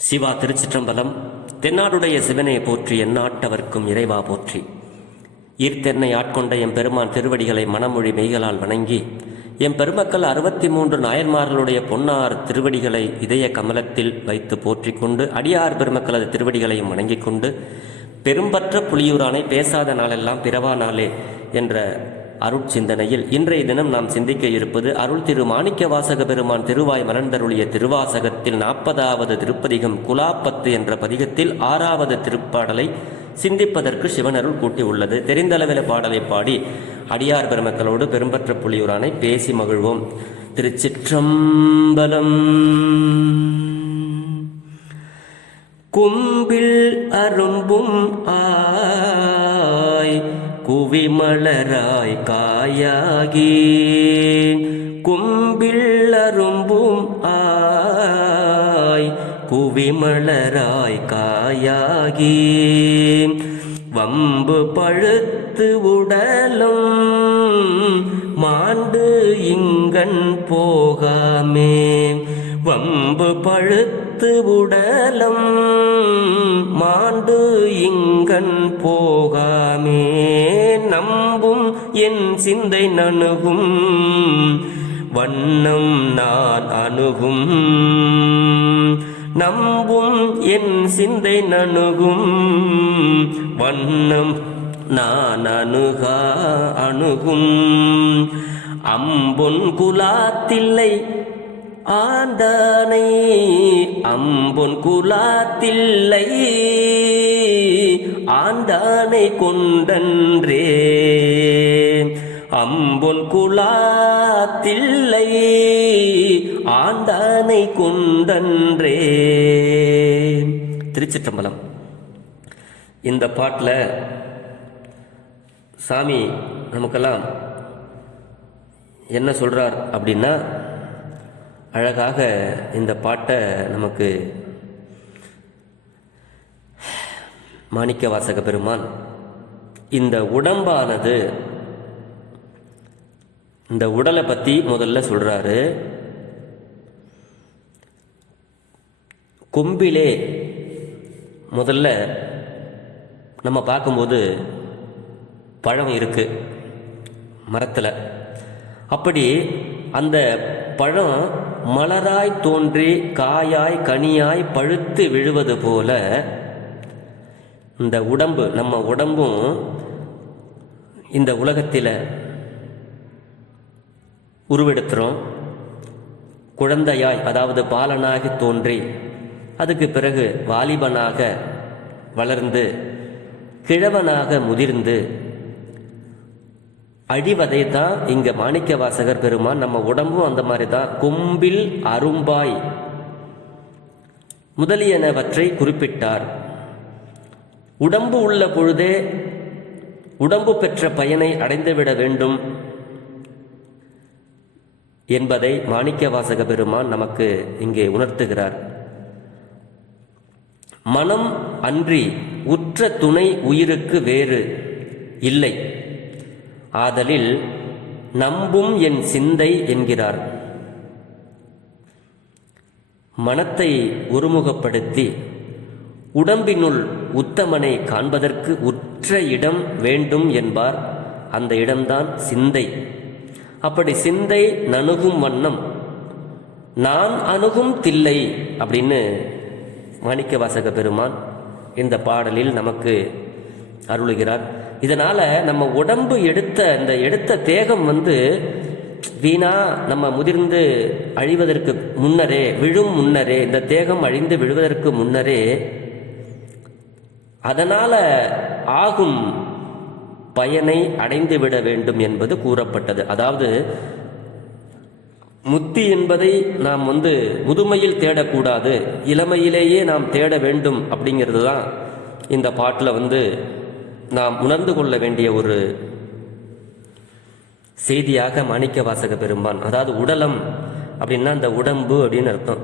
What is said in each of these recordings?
சிவா திருச்சிற்றம்பலம் தென்னாடுடைய சிவனை போற்றி எந்நாட்டவர்க்கும் இறைவா போற்றி. ஈர்த்தென்னை ஆட்கொண்ட எம் பெருமான் திருவடிகளை மனமொழி மெய்களால் வணங்கி எம் பெருமக்கள் அறுபத்தி மூன்று நாயன்மார்களுடைய பொன்னார் திருவடிகளை இதய கமலத்தில் வைத்து போற்றிக் கொண்டு அடியார் பெருமக்களது திருவடிகளையும் வணங்கிக் கொண்டு பெரும்பற்ற புலியூரானை பேசாத நாளெல்லாம் பிறவா நாளே என்ற அருட்சிந்தனையில் இன்றைய தினம் நாம் சிந்திக்க இருப்பது அருள் திரு மாணிக்க வாசக பெருமான் திருவாய் மலர்ந்தருளிய திருவாசகத்தில் நாற்பதாவது திருப்பதிகம் குலாப்பத்து என்ற பதிகத்தில் ஆறாவது திருப்பாடலை சிந்திப்பதற்கு சிவனருள் கூட்டியுள்ளது தெரிந்தளவில் பாடலை பாடி அடியார் பெருமக்களோடு பெரும்பற்ற புலியூரானை பேசி மகிழ்வோம். திருச்சிற்றம்பலம். கும்பில் அரும்பும் ஆ குவிமலராய் காயாகி கும்பில் அரும்பும் ஆய் குவிமலராய் காயாகி. வம்பு பழுத்து உடலும் மாண்டு இங்கன் போகாமே வம்பு பழுத்து உடலம் மாண்டு இங்கன் போகாமே. நம்பும் என் சிந்தை நணுகும் வண்ணம் நான் அணுகும். நம்பும் என் சிந்தை நணுகும் வண்ணம் நான் அணுகா அணுகும். அம்பொன் குலாத்தில்லை ஆண்டானை அம்பொன் குலாத்தில்லை. ஆண்டானை கொண்டன்றே. அம்பொன் குலாத்தில்லை. ஆண்டானை கொண்டன்றே. திருச்சிற்றம்பலம். இந்த பாட்டில் சாமி நமக்கெல்லாம் என்ன சொல்கிறார் அப்படின்னா அழகாக இந்த பாட்டை நமக்கு மாணிக்க வாசக பெருமான் இந்த உடம்பானது இந்த உடலை பற்றி முதல்ல சொல்கிறாரு கொம்பிலே முதல்ல நம்ம பார்க்கும்போது பழம் இருக்குது மரத்தில். அப்படி அந்த பழம் மலராய் தோன்றி காயாய் கனியாய் பழுத்து விழுவது போல இந்த உடம்பு நம்ம உடம்பும் இந்த உலகத்தில் உருவெடுத்துறோம் குழந்தையாய் அதாவது பாலனாகி தோன்றி அதுக்கு பிறகு வாலிபனாக வளர்ந்து கிழவனாக முதிர்ந்து அழிவதை தான் இங்க மாணிக்க வாசகர் பெருமான் நம்ம உடம்பும் அந்த மாதிரி தான் கொம்பில் அரும்பாய். முதலியனவற்றை குறிப்பிட்டார். உடம்பு உள்ள பொழுதே உடம்பு பெற்ற பயனை அடைந்துவிட வேண்டும் என்பதை மாணிக்க வாசக பெருமான் நமக்கு இங்கே உணர்த்துகிறார். மனம் அன்றி உற்ற துணை உயிருக்கு வேறு இல்லை. ஆதலில் நம்பும் என் சிந்தை என்கிறார். மனத்தை ஒருமுகப்படுத்தி உடம்பினுள் உத்தமனை காண்பதற்கு உற்ற இடம் வேண்டும் என்பார். அந்த இடம்தான் சிந்தை. அப்படி சிந்தை நணுகும் வண்ணம் நான் அணுகும் தில்லை அப்படின்னு மாணிக்க வாசக பெருமான் இந்த பாடலில் நமக்கு அருளுகிறார். இதனால் நம்ம உடம்பு எடுத்த இந்த எடுத்த தேகம் வந்து வீணா நம்ம முதிர்ந்து அழிவதற்கு முன்னரே விழும் முன்னரே இந்த தேகம் அழிந்து விழுவதற்கு முன்னரே அதனால் ஆகும் பயனை அடைந்து விட வேண்டும் என்பது கூறப்பட்டது. அதாவது முத்தி என்பதை நாம் வந்து முதுமையில் தேடக்கூடாது இளமையிலேயே நாம் தேட வேண்டும் அப்படிங்கிறது தான் இந்த பாட்டில் வந்து நாம் உணர்ந்து கொள்ள வேண்டிய ஒரு செய்தியாக மாணிக்க வாசக பெரும்பான் அதாவது உடலம் அப்படின்னா அந்த உடம்பு அப்படின்னு அர்த்தம்.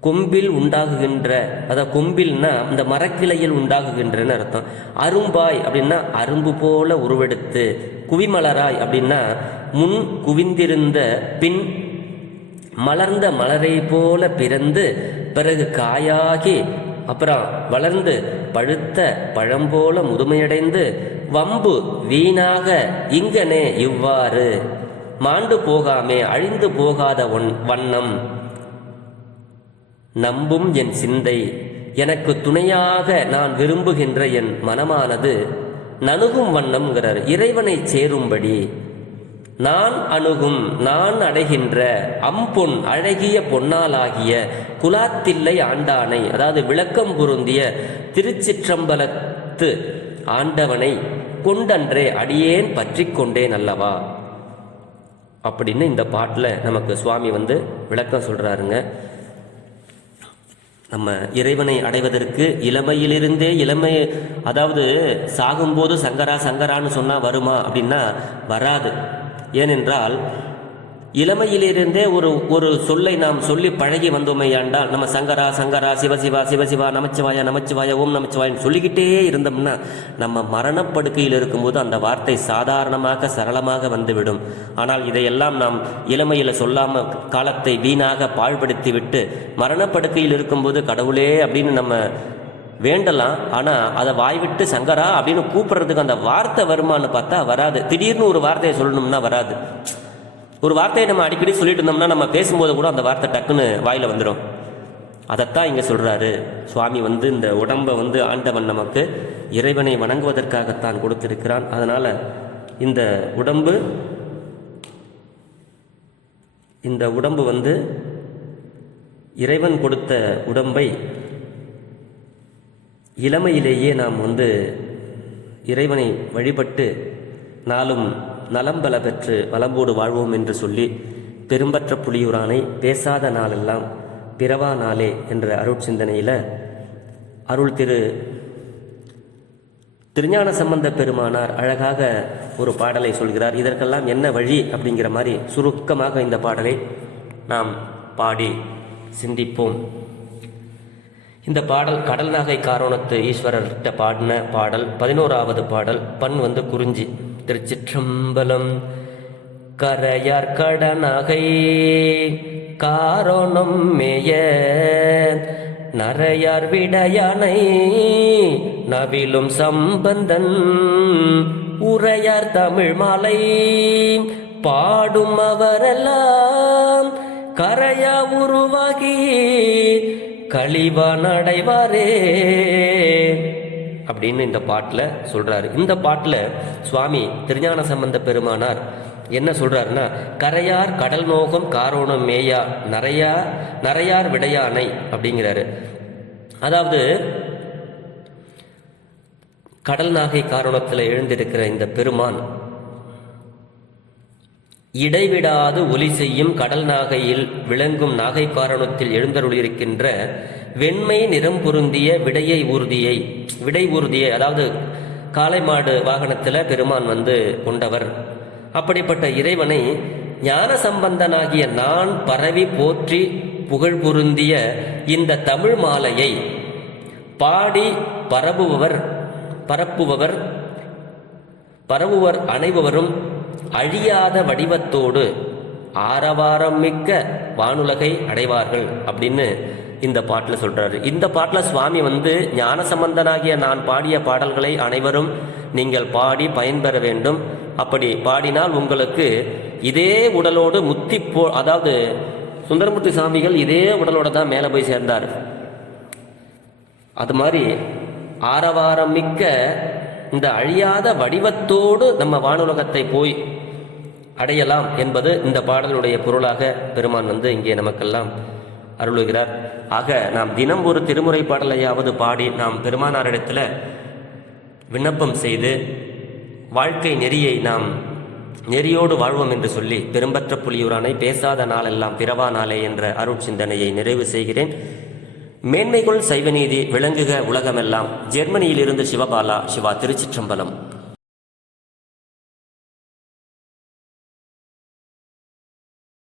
கொம்பில் உண்டாகுகின்ற அதாவது கொம்பில்னா இந்த மரக்கிளையில் உண்டாகுகின்றன்னு அர்த்தம். அரும்பாய் அப்படின்னா அரும்பு போல உருவெடுத்து குவிமலராய் அப்படின்னா முன் குவிந்திருந்த பின் மலர்ந்த மலரை போல பிறந்து பிறகு காயாகி அப்புறம் வளர்ந்து பழுத்த பழம்போல முதுமையடைந்து வம்பு வீணாக இங்கனே இவ்வாறு மாண்டு போகாமே அழிந்து போகாத ஒன் வண்ணம். நம்பும் என் சிந்தை எனக்கு துணையாக நான் விரும்புகின்ற என் மனமானது நணுகும் வண்ணம்ங்கிறார் இறைவனை சேரும்படி நான் அணுகும் நான் அடைகின்ற அம்பொன் அழகிய பொன்னாலாகிய குலாத்தில்லை ஆண்டானை அதாவது விளக்கம் பொருந்திய திருச்சிற்றம்பலத்து ஆண்டவனை கொண்டன்றே அடியேன் பற்றி கொண்டேன் அல்லவா? அப்படின்னு இந்த பாட்டில் நமக்கு சுவாமி வந்து விளக்கம் சொல்கிறாருங்க நம்ம இறைவனை அடைவதற்கு இளமையிலிருந்தே இளமை அதாவது சாகும்போது சங்கரா சங்கரான்னு சொன்னால் வருமா அப்படின்னா வராது. ஏனென்றால் இளமையிலிருந்தே ஒரு ஒரு சொல்லை நாம் சொல்லி பழகி வந்தோமையாண்டால் நம்ம சங்கரா சங்கரா சிவசிவா சிவசிவா நமச்சிவாயா நமச்சிவாயா ஓம் நமச்சிவாயன்னு சொல்லிக்கிட்டே இருந்தோம்னா நம்ம மரணப்படுக்கையில் இருக்கும்போது அந்த வார்த்தை சாதாரணமாக சரளமாக வந்துவிடும். ஆனால் இதையெல்லாம் நாம் இளமையில் சொல்லாமல் காலத்தை வீணாக பாழ்படுத்தி விட்டு மரணப்படுக்கையில் இருக்கும்போது கடவுளே அப்படின்னு நம்ம வேண்டலாம். ஆனால் அதை வாய் விட்டு சங்கரா அப்படின்னு கூப்பிடுறதுக்கு அந்த வார்த்தை வருமான்னு பார்த்தா வராது. திடீர்னு ஒரு வார்த்தையை சொல்லணும்னா வராது. ஒரு வார்த்தையை நம்ம அடிக்கடி சொல்லிட்டு இருந்தோம்னா நம்ம பேசும்போது கூட அந்த வார்த்தை டக்குன்னு வாயில் வந்துடும் அதைத்தான் இங்கே சொல்கிறாரு சுவாமி வந்து இந்த உடம்பை வந்து ஆண்டவன் நமக்கு இறைவனை வணங்குவதற்காகத்தான் கொடுத்திருக்கிறான். அதனால் இந்த உடம்பு இந்த உடம்பு வந்து இறைவன் கொடுத்த உடம்பை இளமையிலேயே நாம் வந்து இறைவனை வழிபட்டு நாளும் நலம்பல பெற்று வளம்போடு வாழ்வோம் என்று சொல்லி பெரும்பற்ற புலியூரானை பேசாத நாளெல்லாம் பிறவா நாளே என்ற அருட்சிந்தனையில் அருள் திரு திருஞான சம்பந்த பெருமானார் அழகாக ஒரு பாடலை சொல்கிறார். இதற்கெல்லாம் என்ன வழி அப்படிங்கிற மாதிரி சுருக்கமாக இந்த பாடலை நாம் பாடி சிந்திப்போம். இந்த பாடல் கடல் நாகை காரோணத்து ஈஸ்வரர்கிட்ட பாடின பாடல் பதினோராவது பாடல் பண் வந்து குறிஞ்சி. திருச்சிற்றம்பலம் கரையார் கடநகை காரோணம் மேய நரையார் விடையானை நவிலும் சம்பந்தன் உரையார் தமிழ் மாலை பாடும் அவரெல்லாம் கரையா உருவாகி கழிவான் நடைவாரே அப்படின்னு இந்த பாட்டில் சொல்கிறாரு இந்த பாட்டில் சுவாமி திருஞான சம்பந்த பெருமானார் என்ன சொல்கிறாருன்னா கரையார் கடல் நோகம் காரோணம் மேயா நிறையா நிறையார் விடையானை அப்படிங்கிறாரு. அதாவது கடல் நாகை காரணத்தில் எழுந்திருக்கிற இந்த பெருமான் இடைவிடாது ஒலி செய்யும் கடல் நாகையில் விளங்கும் நாகை காரணத்தில் எழுந்தருளியிருக்கின்ற வெண்மை நிறம் பொருந்திய விடையை ஊர்தியை விடை ஊர்தியை அதாவது காளை மாடு வாகனத்தில் பெருமான் வந்து கொண்டவர். அப்படிப்பட்ட இறைவனை ஞான சம்பந்தனாகிய நான் பரவி போற்றி புகழ் பொருந்திய இந்த தமிழ் மாலையை பாடி பரப்புபவர் பரப்புபவர் பரவுவர் அனைவரும் அழியாத வடிவத்தோடு ஆரவாரம் மிக்க வானுலகை அடைவார்கள் அப்படின்னு இந்த பாட்டில் சொல்கிறாரு இந்த பாட்டில் சுவாமி வந்து ஞான சம்பந்தனாகிய நான் பாடிய பாடல்களை அனைவரும் நீங்கள் பாடி பயன்பெற வேண்டும். அப்படி பாடினால் உங்களுக்கு இதே உடலோடு முத்தி போ அதாவது சுந்தரமூர்த்தி சாமிகள் இதே உடலோட தான் மேலே போய் சேர்ந்தார். அது மாதிரி ஆரவாரம் மிக்க இந்த அழியாத வடிவத்தோடு நம்ம வானுலகத்தை போய் அடையலாம் என்பது இந்த பாடலுடைய பொருளாக பெருமான் வந்து இங்கே நமக்கெல்லாம் அருளுகிறார். ஆக நாம் தினம் ஒரு திருமுறை பாடலையாவது பாடி நாம் பெருமானாரிடத்தில் விண்ணப்பம் செய்து வாழ்க்கை நெறியை நாம் நெறியோடு வாழ்வோம் என்று சொல்லி பெரும்பற்ற புலியூரானை பேசாத நாளெல்லாம் பிறவா நாளே என்ற அருட்சிந்தனையை நிறைவு செய்கிறேன். மேன்மைக்குள் சைவநீதி விளங்குக உலகமெல்லாம். ஜெர்மனியிலிருந்து சிவபாலா சிவா திருச்சிற்றம்பலம்.